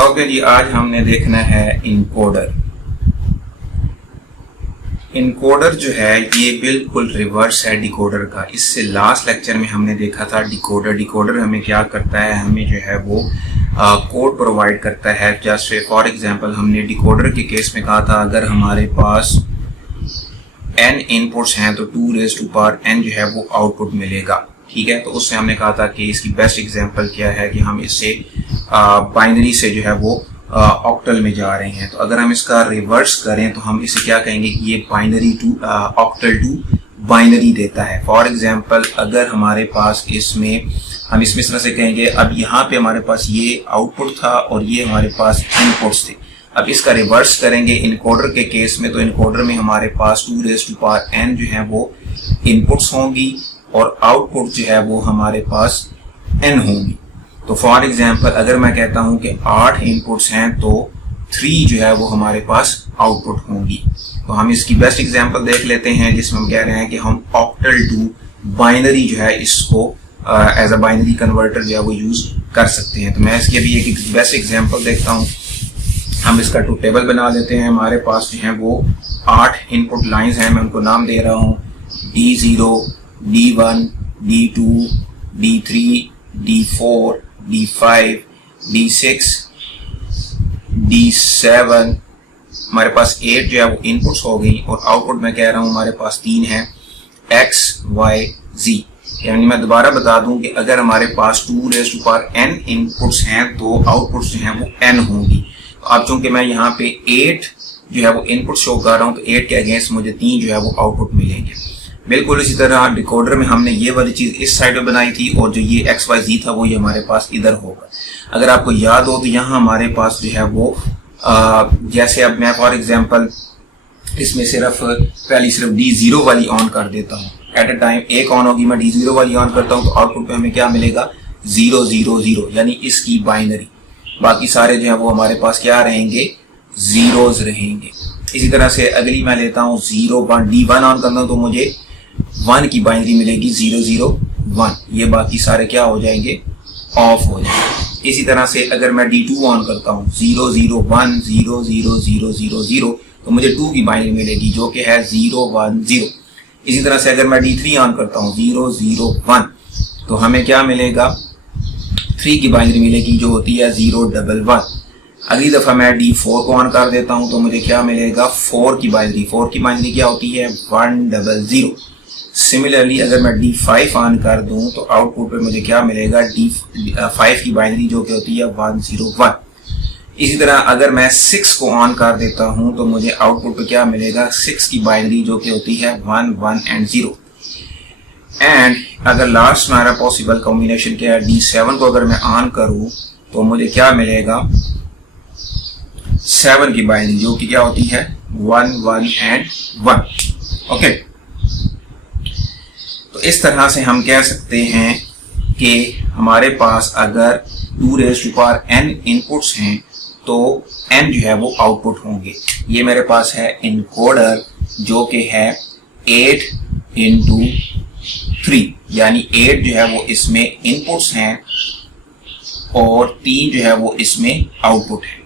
Okay जी, आज हमने देखना है इनकोडर। इनकोडर जो है ये बिल्कुल रिवर्स है डिकोडर का। इससे लास्ट लेक्चर में हमने देखा था डिकोडर। डिकोडर हमें क्या करता है, हमें जो है वो कोड प्रोवाइड करता है। जैसे फॉर एग्जांपल हमने डिकोडर के केस में कहा था अगर हमारे पास n इनपुट्स हैं तो 2 raised to power n जो है वो आउटपुट मिलेगा। ठीक है, तो उससे हमने कहा था कि इसकी बेस्ट एग्जांपल क्या है कि हम इससे बाइनरी से जो है वो ऑक्टल में जा रहे हैं। तो अगर हम इसका रिवर्स करें तो हम इसे क्या कहेंगे कि ये binary to octal to binary देता है। फॉर एग्जांपल अगर हमारे पास इसमें हम इसमें इस तरह से कहेंगे, अब यहाँ पे हमारे पास ये आउटपुट था और ये हमारे पास इनपुट्स थे। अब इसका रिवर्स करेंगे इनकोडर के केस में, तो इनकोडर में हमारे पास 2 raised to power n जो है वो इनपुट्स होंगी और आउटपुट जो है वो हमारे पास n होंगी। तो फॉर एग्जांपल अगर मैं कहता हूं कि 8 इनपुट्स हैं तो 3 जो है वो हमारे पास आउटपुट होंगी। तो हम इसकी बेस्ट एग्जांपल देख लेते हैं जिसमें हम कह रहे हैं कि हम ऑक्टल टू बाइनरी जो है इसको एज अ बाइनरी कन्वर्टर जो है वो यूज कर सकते हैं। तो मैं इसकी अभी एक बेस्ट एग्जांपल देखता हूँ। हम इसका ट्रूथ टेबल बना लेते हैं। हमारे पास जो है वो 8 इनपुट लाइंस हैं, मैं उनको नाम दे रहा हूँ D0, D1, D2, D3, D4, D5, D6, D7। हमारे पास 8 जो है वो इनपुट्स हो गई और आउटपुट मैं कह रहा हूँ हमारे पास 3 है X, Y, Z। यानी मैं दोबारा बता दूं कि अगर हमारे पास 2 raised to power n inputs हैं तो आउटपुट्स जो हैं वो n होंगी। तो अब चूंकि मैं यहाँ पे 8 जो है वो इनपुट शो कर रहा हूँ तो 8 के अगेंस्ट मुझे 3 जो है वो आउटपुट मिलेंगे। बिल्कुल इसी तरह डिकोडर में हमने ये वाली चीज इस साइड पे बनाई थी और जो ये XYZ था वो ये हमारे पास इधर होगा। अगर आपको याद हो तो यहाँ हमारे पास जो है वो जैसे अब मैं फॉर एग्जांपल इसमें सिर्फ D0 वाली ऑन कर देता हूँ। एट अ टाइम एक ऑन होगी, मैं D0 वाली ऑन करता हूँ तो आउटपुट पे हमें क्या मिलेगा 0 0 0, यानी इसकी बाइनरी। बाकी सारे जो है वो हमारे पास क्या रहेंगे, जीरोज रहेंगे। इसी तरह से अगली मैं लेता हूँ 0 1, D1 ऑन करता हूँ तो मुझे 1 की बाइनरी मिलेगी 0 0 1। ये बाकी सारे क्या हो जाएंगे, ऑफ हो जाएंगे। इसी तरह से अगर मैं D2 ऑन करता हूँ 0 0 1 0 0 0 0 0 तो मुझे 2 की बाइनरी मिलेगी जो कि है 0 1 0। इसी तरह से अगर मैं D3 ऑन करता हूँ 0 0 1 तो हमें क्या मिलेगा, 3 की बाइनरी मिलेगी जो होती है 0 1 1। अगली दफा मैं D4 को ऑन कर देता हूं तो मुझे क्या मिलेगा, 4 की बाइनरी। 4 की बाइनरी क्या होती है 1 0 0। सिमिलरली अगर मैं D5 ऑन कर दूं तो आउटपुट पे मुझे क्या मिलेगा, D5 की बाइनरी जो कि होती है 1 0 1। इसी तरह अगर मैं 6 को ऑन कर देता हूं तो मुझे आउटपुट पे क्या मिलेगा, 6 की बाइनरी जो कि होती है 1 1 एंड 0। एंड अगर लास्ट हमारा पॉसिबल कॉम्बिनेशन क्या है, D7 को अगर मैं ऑन करूं तो मुझे क्या मिलेगा, 7 की बाइनरी जो कि क्या होती है 1 1 एंड 1। ओके, तो इस तरह से हम कह सकते हैं कि हमारे पास अगर 2 raised to power n inputs हैं तो n जो है वो आउटपुट होंगे। ये मेरे पास है इनकोडर जो कि है 8 into 3, यानी 8 जो है वो इसमें इनपुट्स हैं और 3 जो है वो इसमें आउटपुट है।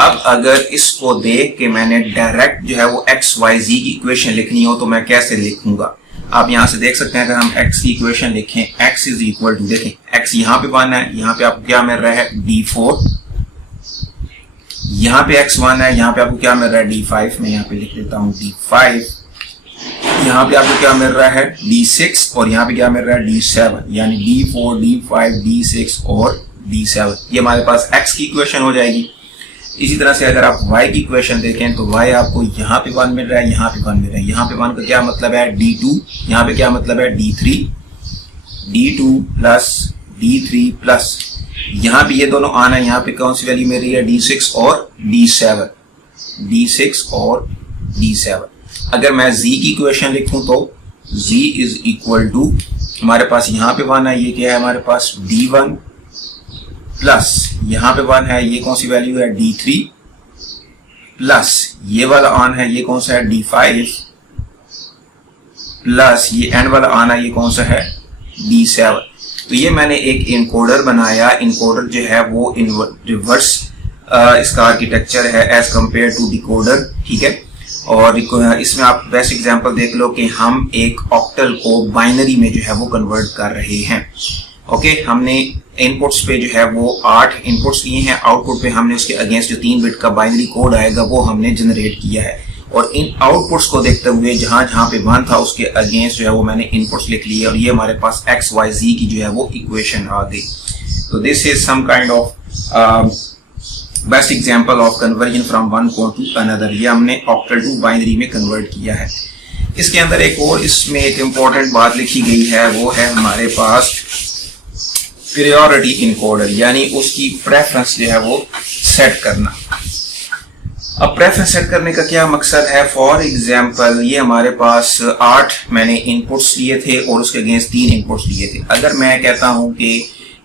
अब अगर इसको देख के मैंने डायरेक्ट जो है वो XYZ की इक्वेशन लिखनी हो तो मैं कैसे लिखूंगा, आप यहां से देख सकते हैं। अगर हम x की इक्वेशन लिखें, x इज इक्वल टू, देखें x यहाँ पे 1 है, यहाँ पे आपको क्या मिल रहा है D4, यहाँ पे x1 है, यहाँ पे आपको क्या मिल रहा है D5, मैं यहाँ पे लिख लेता हूँ D5, यहाँ पे आपको क्या मिल रहा है D6 और यहाँ पे क्या मिल रहा है D7, यानी D4 D5 D6 और D7। ये हमारे पास x की इक्वेशन हो जाएगी। इसी तरह से अगर आप y की इक्वेशन देखें तो y आपको यहाँ पे 1 मिल रहा है, यहाँ पे 1 मिल रहा है। यहाँ पे 1 का क्या मतलब है D2, यहाँ पे क्या मतलब है D3, D2 plus D3 plus यहाँ पे ये दोनों आना है, यहाँ पे कौन सी वैल्यू मिल रही है D6 और D7, D6 और D7। अगर मैं z की इक्वेशन लिखूं तो z इज इक्वल टू, हमारे पास यहाँ पे 1 है, ये क्या है हमारे पास D1 प्लस यहाँ पे 1 है, ये कौन सी वैल्यू है D3 प्लस ये वाला ऑन है, ये कौन सा है D5 प्लस ये एंड वाला ऑन है, ये कौन सा है D7। तो ये मैंने एक इनकोडर बनाया। इनकोडर जो है वो रिवर्स इसका आर्किटेक्चर है एज कंपेयर टू डिकोडर, ठीक है। और इसमें आप बेस्ट एग्जांपल देख लो कि हम एक ऑक्टल को बाइनरी में जो है वो कन्वर्ट कर रहे हैं। ओके, हमने इनपुट्स पे जो है वो 8 इनपुट्स लिए हैं, आउटपुट पे हमने उसके अगेंस्ट जो 3 बिट का बाइनरी कोड आएगा वो हमने जनरेट किया है। और इन आउटपुट्स को देखते हुए जहां जहां पे 1 था उसके अगेंस्ट जो है वो मैंने इनपुट्स लिख लिए और ये हमारे पास एक्स वाई जी की जो है वो इक्वेशन आ गई। तो this is some kind of best example of conversion from one code to another. ये हमने ऑक्टल टू बाइनरी में कन्वर्ट किया है। इसके अंदर एक और इसमें एक इम्पॉर्टेंट बात लिखी गई है, वो है हमारे पास प्रायोरिटी इनकोडर, यानी उसकी प्रेफरेंस जो है वो सेट करना। अब प्रेफरेंस सेट करने का क्या मकसद है? फॉर एग्जांपल ये हमारे पास 8 मैंने इनपुट्स लिए थे और उसके अगेंस्ट 3 इनपुट्स लिए थे। अगर मैं कहता हूं कि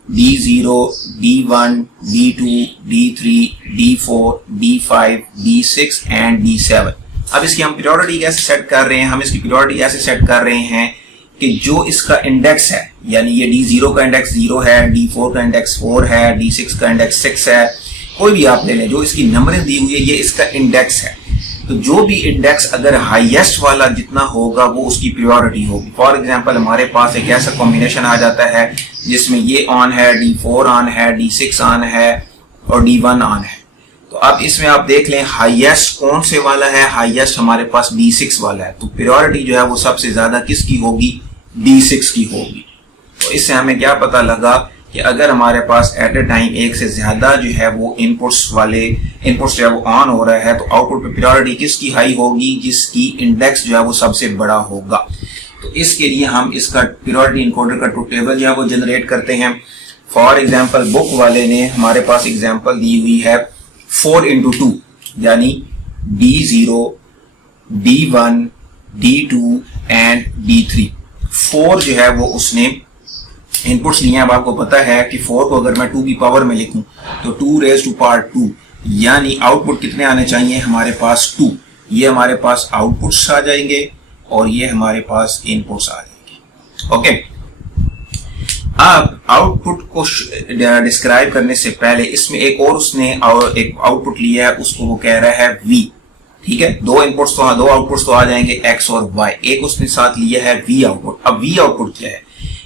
D0, D1, D2, D3, D4, D5, D6 and D7। अब इसकी हम प्रायोरिटी कैसे सेट कर रहे हैं? हम इसकी प्रायोरिटी ऐसे सेट कर रहे हैं कि जो इसका इंडेक्स है, यानी ये D0 का इंडेक्स 0 है, D4 का इंडेक्स 4 है, D6 का इंडेक्स 6 है, कोई भी आप ले लें, जो इसकी नंबरिंग दी हुई है ये इसका इंडेक्स है। तो जो भी इंडेक्स अगर हाईएस्ट वाला जितना होगा वो उसकी प्रायोरिटी होगी। फॉर एग्जांपल हमारे पास एक ऐसा कॉम्बिनेशन आ जाता है जिसमें ये ऑन है, D4 ऑन है, D6 ऑन है और D1 ऑन है। तो अब इसमें आप देख लें हाईएस्ट कौन से वाला है? हाईएस्ट हमारे पास D6 वाला है। तो प्रायोरिटी जो है वो सबसे ज्यादा किसकी होगी? D6 की होगी। तो इससे हमें क्या पता लगा कि अगर हमारे पास एट ए टाइम एक से ज्यादा जो है वो इनपुट्स जो है वो ऑन हो रहा है तो आउटपुट पे प्रायोरिटी किसकी हाई होगी? जिसकी इंडेक्स जो है वो सबसे बड़ा होगा। तो इसके लिए हम इसका प्रायोरिटी इनकोडर का ट्रुथ टेबल जो है वो जनरेट करते हैं। फॉर एग्जांपल बुक वाले ने हमारे पास एग्जांपल दी हुई है 4 into 2, यानी D0, D1, D2 and D3। 4 जो है वो उसने इनपुट्स लिए। अब आपको पता है कि 4 को अगर मैं 2 की पावर में लिखूं तो 2 raised to power 2, यानी आउटपुट कितने आने चाहिए हमारे पास? 2। ये हमारे पास आउटपुट्स आ जाएंगे और ये हमारे पास इनपुट्स आ जाएंगे। ओके, अब आउटपुट को डिस्क्राइब करने से पहले इसमें एक और उसने एक आउटपुट लिया है, उसको वो कह रहा है V, ठीक है। दो आउटपुट्स तो आ जाएंगे X और Y। एक उसने साथ लिया है V आउटपुट। अब V आउटपुट क्या है?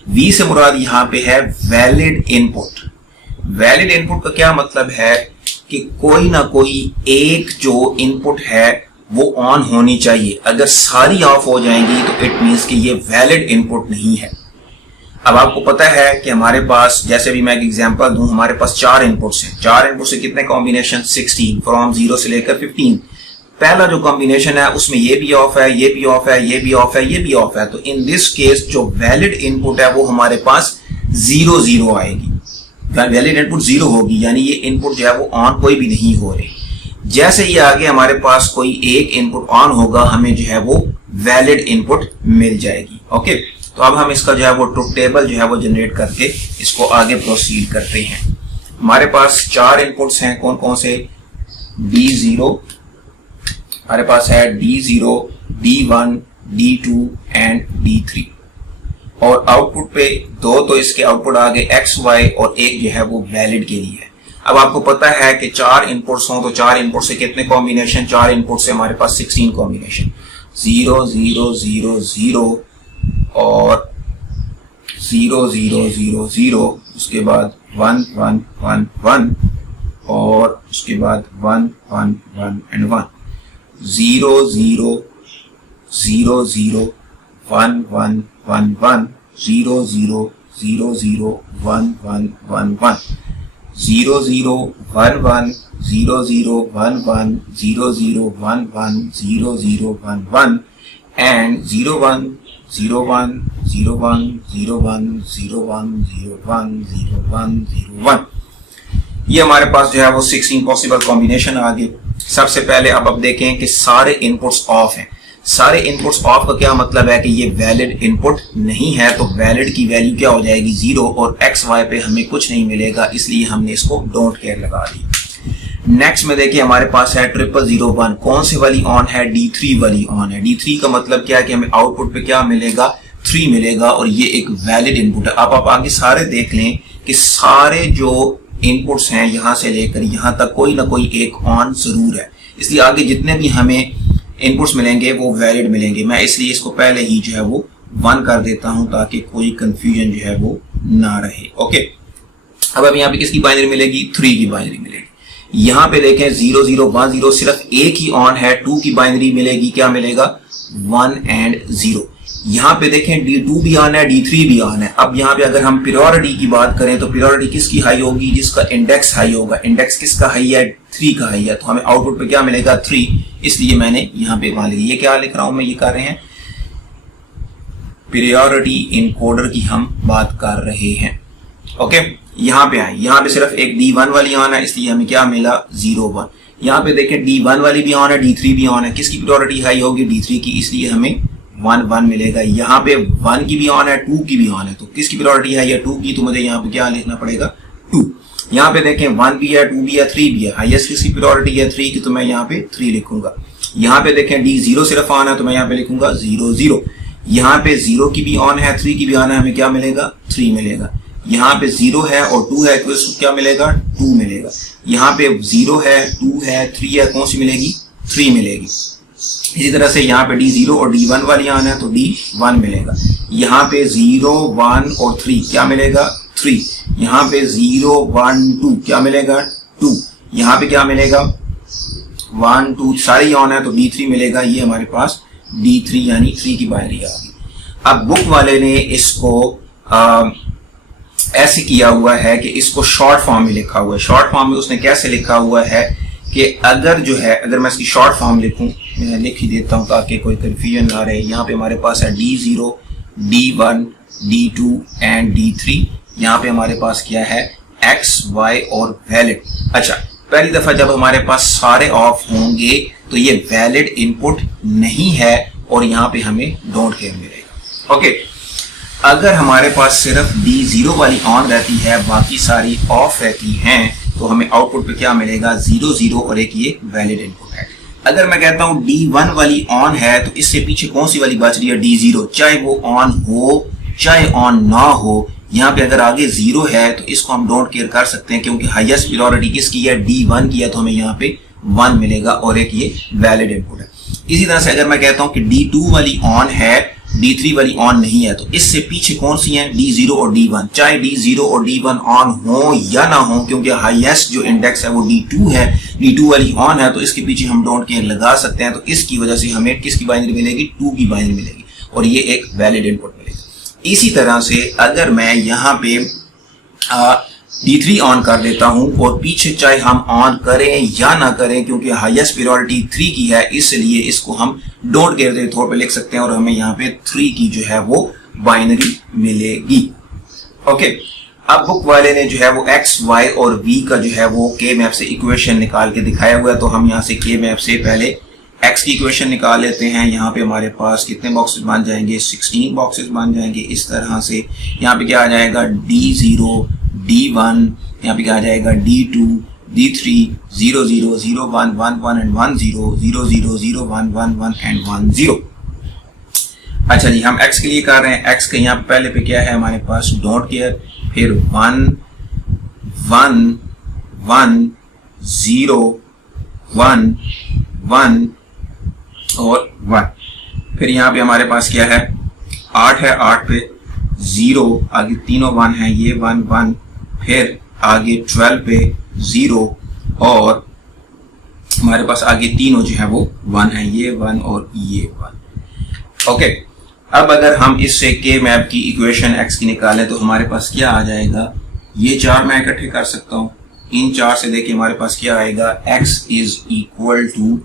V से मुराद यहाँ पे है वैलिड इनपुट। वैलिड इनपुट का क्या मतलब है कि कोई ना कोई एक जो इनपुट है वो ऑन होनी चाहिए। अगर सारी ऑफ हो जाएंगी तो इट मींस कि ये वैलिड इनपुट नहीं है। अब आपको पता है कि हमारे पास, जैसे भी मैं एक एग्जांपल दूं, हमारे पास 4 इनपुट्स हैं। 4 इनपुट से कितने कॉम्बिनेशन? 16, फ्रॉम 0 से लेकर 15। पहला जो कॉम्बिनेशन है उसमें ये भी ऑफ है, ये भी ऑफ है, ये भी ऑफ है, ये भी ऑफ है। तो इन दिस केस जो वैलिड इनपुट है वो हमारे पास 0 0 आएगी। वैलिड इनपुट 0 होगी, यानी ये इनपुट जो है वो ऑन कोई भी नहीं हो रही। जैसे ही आगे हमारे पास कोई एक इनपुट ऑन होगा हमें जो है वो वैलिड इनपुट मिल जाएगी। ओके, तो अब हम इसका जो है वो ट्रुथ टेबल जो है वो जनरेट करके इसको आगे प्रोसीड करते हैं। हमारे पास 4 इनपुट्स हैं, कौन कौन से? D0, हमारे पास है D0, D1, D2 and D3। और आउटपुट पे 2 तो इसके आउटपुट आ गए X, Y और एक जो है वो वैलिड के लिए है। अब आपको पता है कि 4 इनपुट्स हों तो 4 इनपुट से कितने कॉम्बिनेशन? 4 इनपुट से हमारे पास 16 कॉम्बिनेशन। 0 0 0 0 और 0 0 0 0, उसके बाद 1 1 1 1 और उसके बाद 1 1 1 एंड 1। 0 0 0 0 1 1 1 1, 0 0 0 0 1 1 1 1, 0 0 1 1 0 0 1 1 0 0 1 1 0 0 1 1 and 0 1 0 1 0 1 0 1 0 1 0 1 0 1 0 1। ये हमारे पास जो है वो 16 पॉसिबल कॉम्बिनेशन आ गए। सबसे पहले अब देखें कि सारे इनपुट्स ऑफ हैं। सारे इनपुट्स ऑफ का क्या मतलब है कि ये वैलिड इनपुट नहीं है, तो वैलिड की वैल्यू क्या हो जाएगी? 0 और एक्स वाई पे हमें कुछ नहीं मिलेगा, इसलिए हमने इसको डोंट केयर लगा दी। नेक्स्ट में देखिए हमारे पास है 0001, कौन सी वाली ऑन है? D3 वाली ऑन है। D3 का मतलब क्या है कि हमें आउटपुट पे क्या मिलेगा? 3 मिलेगा और ये एक वैलिड इनपुट है। अब आप आगे सारे देख लें कि सारे जो इनपुट्स हैं यहाँ से लेकर यहाँ तक कोई ना कोई एक ऑन जरूर है, इसलिए आगे जितने भी हमें इनपुट्स मिलेंगे वो वैलिड मिलेंगे। मैं इसलिए इसको पहले ही जो है वो 1 कर देता हूं ताकि कोई कंफ्यूजन जो है वो ना रहे। ओके, अब हमें यहाँ पे किसकी बाइनरी मिलेगी? 3 की बाइनरी मिलेगी। यहाँ पे देखें 0 0 1 0 सिर्फ एक ही ऑन है, 2 की बाइनरी मिलेगी, क्या मिलेगा? 1 and 0। यहाँ पे देखें D2 भी ऑन है, D3 भी ऑन है। अब यहाँ पे अगर हम प्रियोरिटी की बात करें तो प्रियोरिटी किसकी हाई होगी? जिसका इंडेक्स हाई होगा। इंडेक्स किसका हाई है? 3 का हाई है, तो हमें आउटपुट पे क्या मिलेगा? 3। इसलिए मैंने यहाँ पे मान लिया। ये क्या लिख रहा हूं मैं? ये कर रहे हैं प्रियोरिटी इनकोडर की हम बात कर रहे हैं। ओके, यहाँ पे आए, यहाँ पे सिर्फ एक D1 वाली ऑन है, इसलिए हमें क्या मिला? 0 1। यहाँ पे देखें D1 वाली भी ऑन है, D3 भी ऑन है। किसकी प्रियोरिटी हाई होगी? D3 की, इसलिए हमें 1 1 मिलेगा। यहाँ पे 1 की भी ऑन है, 2 की भी ऑन है, तो किसकी प्रियोरिटी है? 2 की, तो मुझे यहाँ पे क्या लिखना पड़ेगा? 2। यहाँ पे देखें 1 भी है, 2 भी है, 3 भी है। हाईएस्ट किसकी प्रियोरिटी है? 3 की, तो मैं यहाँ पे 3 लिखूंगा। यहाँ पे देखें D0 सिर्फ ऑन है, तो मैं यहाँ पे लिखूंगा 0 0। यहाँ पे 0 की भी ऑन है, 3 की भी ऑन है, हमें क्या मिलेगा? 3 मिलेगा। यहाँ पे 0 है और 2 है, तो क्या मिलेगा? 2 मिलेगा। यहाँ पे 0 है, 2 है, 3 है, कौन सी मिलेगी? 3 मिलेगी। इसी तरह से यहाँ पे D0 और D1 वाली ऑन है, तो D1 मिलेगा। यहाँ पे 0 1 और 3 क्या मिलेगा? 3। यहाँ पे 0 1 2 क्या मिलेगा? 2। यहाँ पे क्या मिलेगा? 1 2 सारी ऑन है, तो D3 मिलेगा। ये हमारे पास D3 यानी 3 की बाइनरी आ गई। अब बुक वाले ने इसको ऐसे किया हुआ है कि इसको शॉर्ट फॉर्म में लिखा हुआ है। शॉर्ट फॉर्म में उसने कैसे लिखा हुआ है कि अगर जो है, अगर मैं इसकी शॉर्ट फॉर्म लिखूं, मैं लिख ही देता हूं ताकि कोई कंफ्यूजन ना रहे। यहाँ पे हमारे पास है D0 D1 D2 and D3। यहाँ पे हमारे पास क्या है? X Y और वैलिड। अच्छा, पहली दफा जब हमारे पास सारे ऑफ होंगे तो ये वैलिड इनपुट नहीं है और यहाँ पे हमें डोंट केयर मिलेगा। ओके, अगर हमारे पास सिर्फ D0 वाली ऑन रहती है, बाकी सारी ऑफ रहती हैं, तो हमें आउटपुट पे क्या मिलेगा? 0 0 और एक ये वैलिड इनपुट है। अगर मैं कहता हूं D1 वाली ऑन है, तो इससे पीछे कौन सी वाली बच रही है? D0, चाहे वो ऑन हो चाहे ऑन ना हो। यहाँ पे अगर आगे 0 है तो इसको हम डोंट केयर कर सकते हैं, क्योंकि हाईएस्ट प्रायोरिटी किसकी है? D1 की है, तो हमें यहाँ पे 1 मिलेगा और एक ये वैलिड इनपुट है। इसी तरह से अगर मैं कहता हूं कि D2 वाली ऑन है, D3 वाली ऑन नहीं है, तो इससे पीछे कौन सी है? D0 और D1, चाहे D0 और D1 ऑन हो या ना हो, क्योंकि हाईएस्ट जो इंडेक्स है वो D2 है, D2 वाली ऑन है, तो इसके पीछे हम डोंट केयर लगा सकते हैं। तो इसकी वजह से हमें किसकी बाइनरी मिलेगी? 2 की बाइनरी मिलेगी और ये एक वैलिड इनपुट मिलेगा। इसी तरह से अगर मैं यहाँ पे D3 ऑन कर देता हूं और पीछे चाहे हम ऑन करें या ना करें, क्योंकि हाईएस्ट प्रायोरिटी 3 की है, इसलिए इसको हम डोंट केयर के तौर पे लिख सकते हैं और हमें यहाँ पे 3 की जो है वो बाइनरी मिलेगी। ओके, अब बुक वाले ने जो है वो X Y और V का जो है वो K मैप से इक्वेशन निकाल के दिखाया हुआ है। तो हम यहाँ से K मैप से पहले X की इक्वेशन निकाल लेते हैं। यहाँ पे हमारे पास कितने बॉक्सेस बन जाएंगे? 16 बॉक्सेस बन जाएंगे। इस तरह से यहाँ पे क्या आ जाएगा? D0 D1, यहाँ पे क्या आ जाएगा? D2 D3 0 0 0 1 1 1 and 1 0 0 0 0 1 1 1 and 1 0। अच्छा जी, हम X के लिए कर रहे हैं। X के यहाँ पहले पे क्या है हमारे पास? डोंट केयर, फिर 1 1 1 0 1 1 और 1। फिर यहाँ पे हमारे पास क्या है? 8 है, 8 पे 0, आगे तीनों 1 है, ये 1 1, फिर आगे 12 पे 0 और हमारे पास आगे तीनों जो है वो 1 है, ये 1 और ये 1। ओके, अब अगर हम इससे K मैप की इक्वेशन X की निकालें तो हमारे पास क्या आ जाएगा? ये 4 मैं इकट्ठे कर सकता हूँ। इन 4 से देखिए हमारे पास क्या आएगा? X इज इक्वल टू,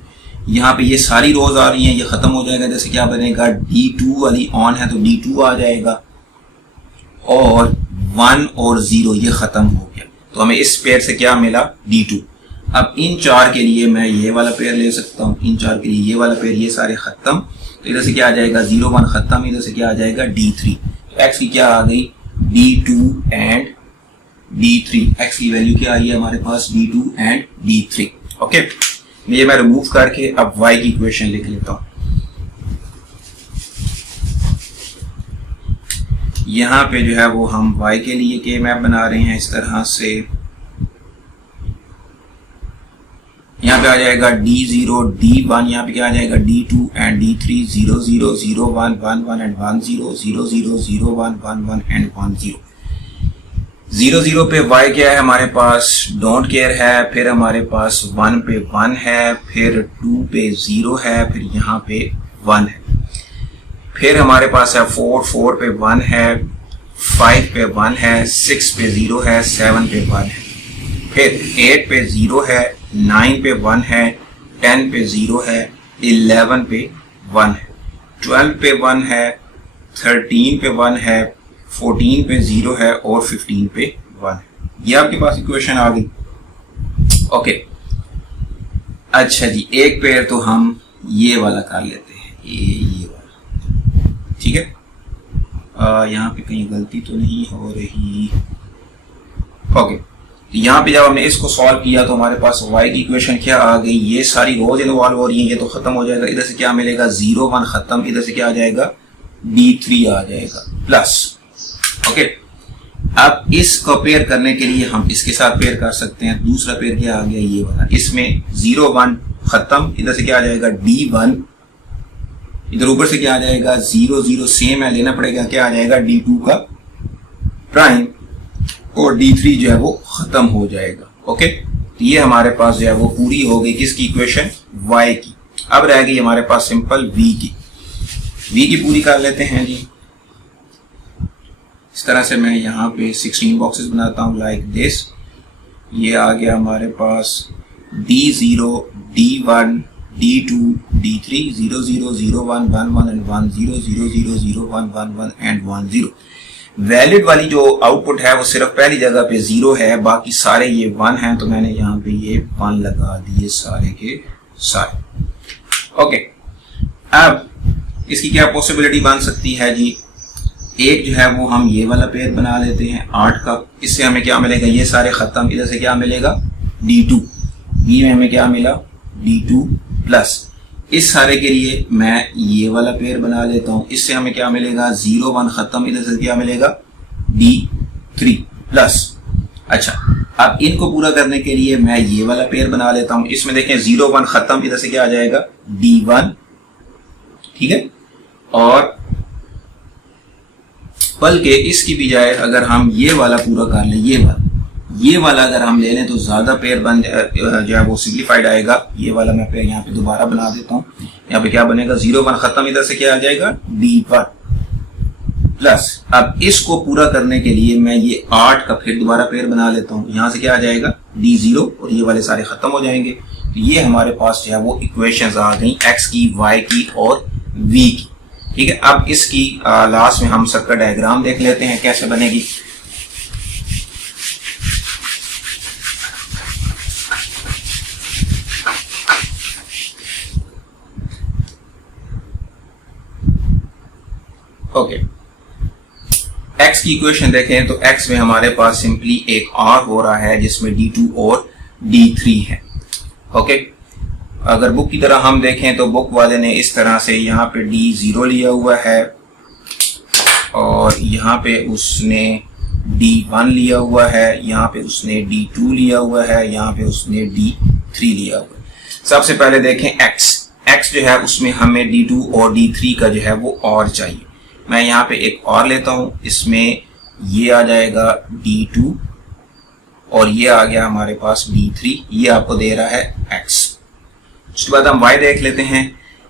यहाँ पे ये सारी रोज आ रही हैं, ये खत्म हो जाएगा। जैसे क्या बनेगा? D2 वाली ऑन है तो D2 आ जाएगा और 1 और 0 ये खत्म हो गया, तो हमें इस पेयर से क्या मिला? D2। अब इन 4 के लिए मैं ये वाला पेयर ले सकता हूँ, इन 4 के लिए ये वाला पेयर, ये सारे खत्म, तो इधर से क्या आ जाएगा? 0 1 खत्म, इधर से क्या आ जाएगा? D3। तो X की क्या आ गई? D2 and D3। X की वैल्यू क्या आई है हमारे पास? D2 and D3। ओके, ये मैं रिमूव करके अब Y की इक्वेशन लिख लेता हूं। यहाँ पे जो है वो हम Y के लिए K मैप बना रहे हैं इस तरह से। यहाँ पे आ जाएगा D0 D1, यहाँ पे क्या आ जाएगा D2 and D3, 0 0 0 1 1 1 and 1 0 0 0 0 1 1 1 and 1 0। 0 0 पे y क्या है हमारे पास, डोंट केयर है, फिर हमारे पास 1 पे 1 है, फिर 2 पे 0 है, फिर यहाँ पे 1 है, फिर हमारे पास है 4 पे 1 है, 5 पे 1 है, 6 पे 0 है, 7 पे 1 है, फिर 8 पे 0 है, 9 पे 1 है, 10 पे 0 है, 11 पे 1 है, 12 पे 1 है, 13 पे 1 है, 14 पे 0 है और 15 पे 1 है। ये आपके पास इक्वेशन आ गई। ओके, अच्छा जी, एक पेयर तो हम ये वाला कर लेते हैं, ये वाला, ठीक है। यहाँ पे कहीं गलती तो नहीं हो रही। ओके, यहाँ पे जब हमने इसको सॉल्व किया तो हमारे पास y की इक्वेशन क्या आ गई, ये सारी रोज इन्वॉल्व हो रही है, ये तो खत्म हो जाएगा, इधर से क्या मिलेगा 0 1 खत्म, इधर से क्या आ जाएगा D3 आ जाएगा प्लस। ओके, अब इसको पेयर करने के लिए हम इसके साथ पेयर कर सकते हैं। दूसरा पेयर क्या आ गया, ये वाला, इसमें 0 1 खत्म, इधर से क्या आ जाएगा D1, इधर ऊपर से क्या आ जाएगा 0 0 सेम है, लेना पड़ेगा, क्या आ जाएगा D2 का प्राइम और D3 जो है वो खत्म हो जाएगा। ओके, तो ये हमारे पास जो है वो पूरी हो गई किसकी इक्वेशन, y की। अब रह गई हमारे पास सिंपल v की पूरी कर लेते हैं जी। इस तरह से मैं यहाँ पे 16 बॉक्सेस बनाता हूँ लाइक दिस। ये आ गया हमारे पास D0 D1 D2 D3, 0 0 0 1 1 1 and 1 0 0 0 0 1 1 1 and 1 0। Valid वाली जो आउटपुट है वो सिर्फ पहली जगह पे 0 है, बाकी सारे ये 1 हैं, तो मैंने यहाँ पे ये 1 लगा दिए सारे के सारे। ओके, अब इसकी क्या पॉसिबिलिटी बन सकती है जी, एक जो है वो हम ये वाला पेयर बना लेते हैं 8 का, इससे हमें क्या मिलेगा, ये सारे खत्म, इधर से क्या मिलेगा D2, बी में हमें क्या मिला D2 प्लस, इस सारे के लिए मैं ये वाला पेयर बना लेता हूं, इससे हमें क्या मिलेगा 0 1 खत्म, इधर से क्या मिलेगा D3 प्लस। अच्छा, अब इनको पूरा करने के लिए मैं ये वाला पेयर बना लेता हूं, इसमें देखें 0 1 खत्म, इधर से क्या आ जाएगा D1, ठीक है। और बल्कि इसकी बजाय अगर हम ये वाला पूरा कर लें, ये वाला अगर हम ले लें तो ज्यादा पेयर बन जो है वो सिंप्लीफाइड आएगा। ये वाला मैं पेयर यहाँ पे दोबारा बना देता हूँ, यहाँ पे क्या बनेगा 0 1 खत्म, इधर से क्या आ जाएगा D1 प्लस। अब इसको पूरा करने के लिए मैं ये 8 का फिर दोबारा पेयर बना लेता हूँ, यहाँ से क्या आ जाएगा D0 और ये वाले सारे खत्म हो जाएंगे। तो ये हमारे पास जो है वो इक्वेशंस आ गई x की, y की और v की, ठीक है। अब इसकी लास्ट में हम सर्किट डायग्राम देख लेते हैं कैसे बनेगी। ओके, x की इक्वेशन देखें तो x में हमारे पास सिंपली एक और हो रहा है जिसमें D2 और D3 है। ओके, अगर बुक की तरह हम देखें तो बुक वाले ने इस तरह से यहाँ पे D0 लिया हुआ है और यहाँ पे उसने D1 लिया हुआ है, यहाँ पे उसने D2 लिया हुआ है, यहाँ पे उसने D3 लिया हुआ है। सबसे पहले देखें x जो है उसमें हमें D2 और D3 का जो है वो और चाहिए। मैं यहाँ पे एक और लेता हूं, इसमें ये आ जाएगा D2 और ये आ गया हमारे पास D3, ये आपको दे रहा है x। उसके बाद हम y देख लेते हैं।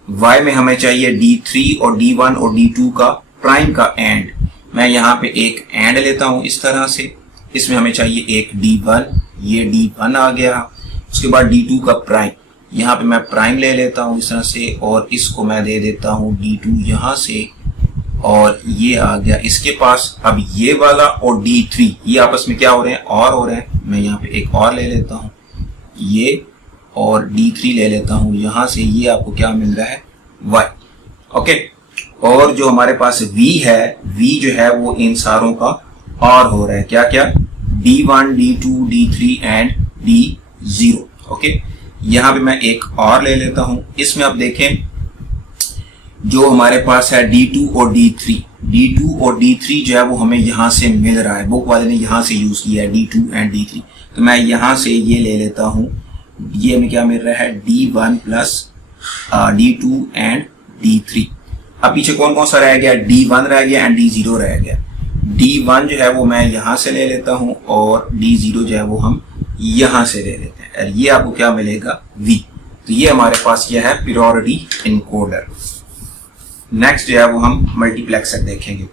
y में हमें चाहिए D3 और D1 और D2 का प्राइम का एंड। मैं यहाँ पे एक एंड लेता हूं इस तरह से, इसमें हमें चाहिए एक D1, ये D1 आ गया। उसके बाद D2 का प्राइम, यहाँ पे मैं प्राइम ले लेता हूं इस तरह से और इसको मैं दे देता हूं D2 यहाँ से और ये आ गया इसके पास। अब ये वाला और D3 ये आपस में क्या हो रहे हैं, और हो रहे हैं। मैं यहाँ पे एक और ले लेता हूँ, ये और D3 ले लेता हूँ यहाँ से, ये आपको क्या मिल रहा है y। ओके, और जो हमारे पास v है, v जो है वो इन सारों का और हो रहा है, क्या क्या D1 D2 D3 and D0। Okay, यहाँ पे मैं एक और ले लेता हूँ, इसमें आप देखें जो हमारे पास है D2 और D3 जो है वो हमें यहाँ से मिल रहा है, बुक वाले ने यहाँ से यूज किया है D2 एंड D3। तो मैं यहाँ से ये ले लेता हूँ ये हमें क्या मिल रहा है, D1 plus D2 and D3। अब पीछे कौन कौन सा रह गया, D1 रह गया एंड D0 रह गया। D1 जो है वो मैं यहां से ले लेता हूं और D0 जो है वो हम यहां से ले लेते हैं, और ये आपको क्या मिलेगा, V। तो ये हमारे पास यह है प्रायोरिटी इनकोडर। नेक्स्ट जो है वो हम मल्टीप्लेक्सर देखेंगे।